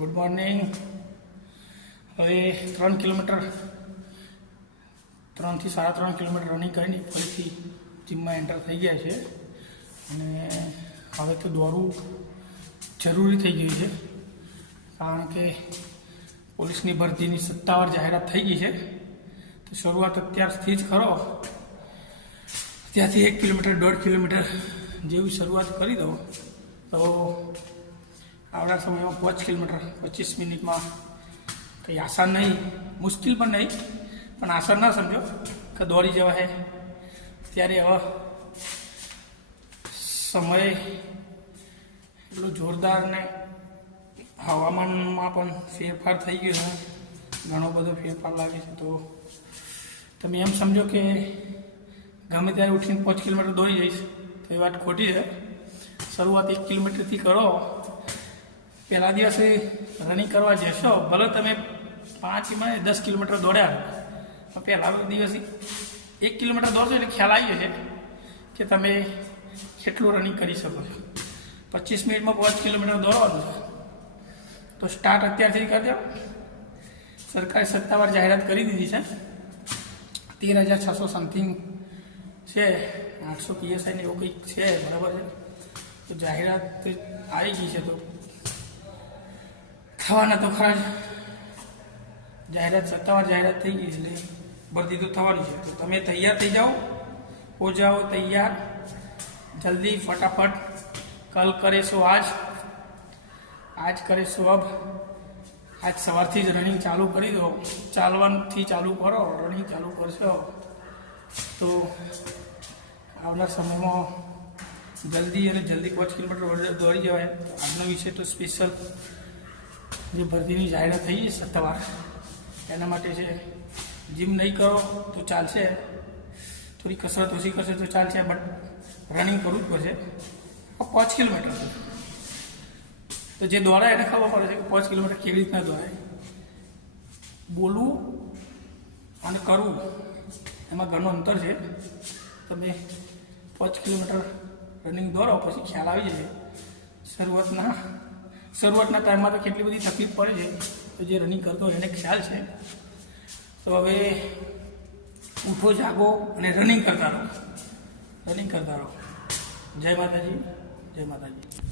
Good morning. હવે 3 kilometre 3 થી 3.5 kilometre running કરીને ફરીથી જીમમાં એન્ટર થઈ ગયા છે અને હવે તો દોડવું જરૂરી થઈ ગયું છે, કારણ કે પોલીસની ભરતીની સત્તાવાર જાહેરાત થઈ ગઈ છે. તો શરૂઆત અત્યારથી જ કરો, ત્યાંથી 1 કિલોમીટર 1.5 કિલોમીટર જેવી શરૂઆત કરી દો તો આવનાર સમયમાં 5 કિલોમીટર 25 મિનિટમાં કંઈ આસાન નહીં, મુશ્કેલ પણ નહીં, પણ આસાન ના સમજો કે દોડી જવા છે. ત્યારે હવે સમય એટલો જોરદાર ને હવામાનમાં પણ ફેરફાર થઈ ગયો છે, ઘણો બધો ફેરફાર લાગે છે. તો તમે એમ સમજો કે ગમે ત્યારે ઉઠીને 5 કિલોમીટર દોડી જઈશ તો એ વાત ખોટી છે. શરૂઆત 1 કિલોમીટરથી કરો. પહેલા દિવસે રનિંગ કરવા જશો, ભલે તમે 5 10 કિલોમીટર દોડ્યા, પહેલા દિવસે 1 કિલોમીટર દોડશો એટલે ખ્યાલ આવી જશે કે તમે કેટલું રનિંગ કરી શકો છો. 25 મિનિટમાં 5 કિલોમીટર દોડવાનું છે. તો સ્ટાર્ટ અત્યારથી કરી દો. સરકારે સત્તાવાર જાહેરાત કરી દીધી છે. 13,600 સમથિંગ છે, 800 PSI ને એવું કંઈક છે, બરાબર છે. તો જાહેરાત આવી ગઈ છે, તો થવાના તો ખરા જ. જાહેરાત સત્તાવાર જાહેરાત થઈ ગઈ એટલે ભરતી તો થવાની છે. તો તમે તૈયાર થઈ જાઓ, હો જાઓ તૈયાર, જલ્દી ફટાફટ. કલ કરે સો આજ કરે સો અબ. આજ સવારથી જ રનિંગ ચાલુ કરી દો, ચાલવાથી ચાલુ કરો, રનિંગ ચાલુ કરશો તો આવનાર સમયમાં જલ્દી અને જલ્દી 5 કિલોમીટર દોડી જવાય. આજનો વિષય તો સ્પેશિયલ જે ભરતીની જાહેરાત થઈ છે સત્તાવાર, એના માટે છે. જીમ નહીં કરો તો ચાલશે, થોડી કસરત ઓછી કરશે તો ચાલશે, બટ રનિંગ કરવું જ પડશે. 5 કિલોમીટર તો જે દોડાય એને ખબર પડે છે કે 5 કિલોમીટર કેવી રીતના દોડાય. બોલવું અને કરવું એમાં ઘણું અંતર છે. તમે 5 કિલોમીટર રનિંગ દોડો પછી ખ્યાલ આવી જશે. શરૂઆતના ટાઈમમાં તો કેટલી બધી તકલીફ પડે છે, તો જે રનિંગ કરતો હોય એને ખ્યાલ છે. તો હવે ઉઠો, જાગો અને રનિંગ કરતા રહો. જય માતાજી, જય માતાજી.